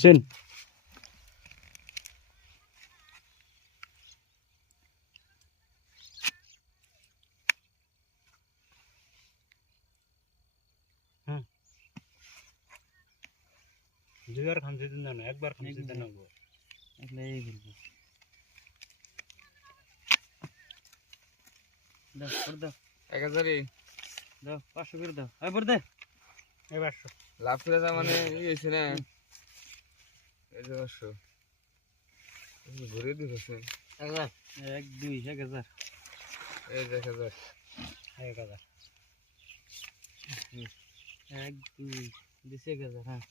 শুন দুইবার খামছে দিন না একবার খামছে দিন না এগুলো এই বলবো দাও করে দাও 1000ই দাও 500 করে দাও এই পড় দে এই 500 লাভ করে যা মানে ই হইছে না এই যে 500 ঘুরে দিছে 1000 1 2 1000 এই যে 1000 1000 1 2 দিছে 1000 হ্যাঁ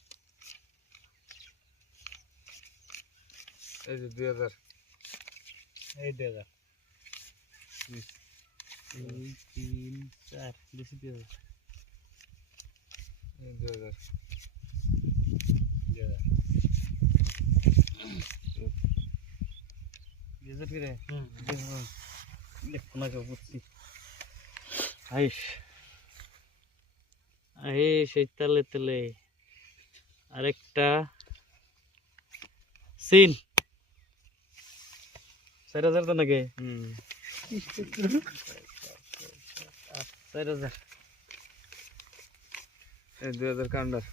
এই যে 2000 এই 2000 2 3 4 দিছে 2000 এই 2000 2000 করে দেখো না কেউ বুঝছি আইস আইস এই তালে তালে আরেকটা সিন 4000 তো নাকি 4000 এই 2000 কান্ডার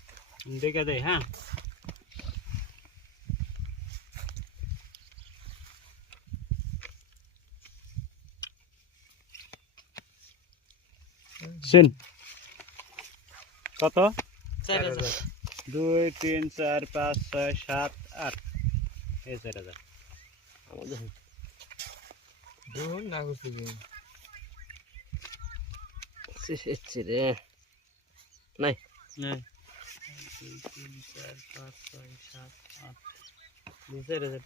দেখে দে হ্যাঁ শুন কত 4000 2 3 4 5 6 7 8 এই 4000 আমাদের দুন না করতে দিন শেষ রে নাই নাই 2 3 4 5 6 7 8 4000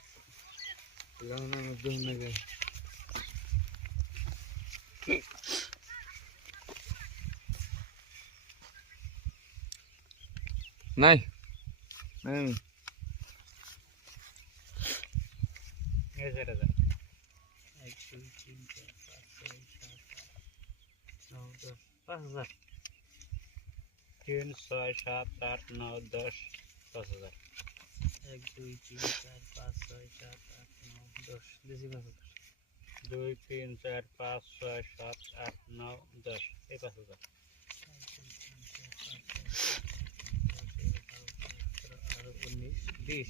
লাউনা দুন না গে নাই নাই এই 4000 1 2 3 4 5 6 7 8 9 10 5000 3 6 7 8 9 10 5000 1 2 3 4 5 6 7 8 9 10 দিছি 5000 2 3 4 5 6 7 8 9 10 এই 5000 20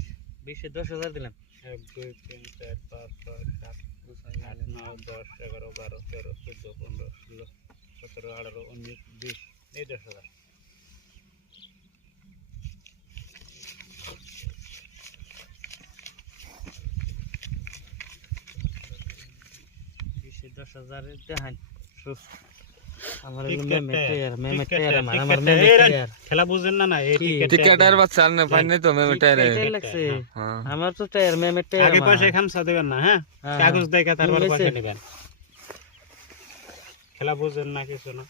20 10000 দিলাম 1 2 3 4 5 6 7 8 9 10 11 12 13 14 15 16 17 18 19 20 এই 10000 10,000 দেখান আমার খেলা বুঝেন না না এই টিকেটার বাচ্চা না পাইনি তো মেমেটারে লাগছে হ্যাঁ আমার তো টায়ার মেমের টায়ার আগে পয়সা খামসা দেবেন না হ্যাঁ কাগজ দেখে তারপর পয়সা নেবেন খেলা বুঝেন না কিছু না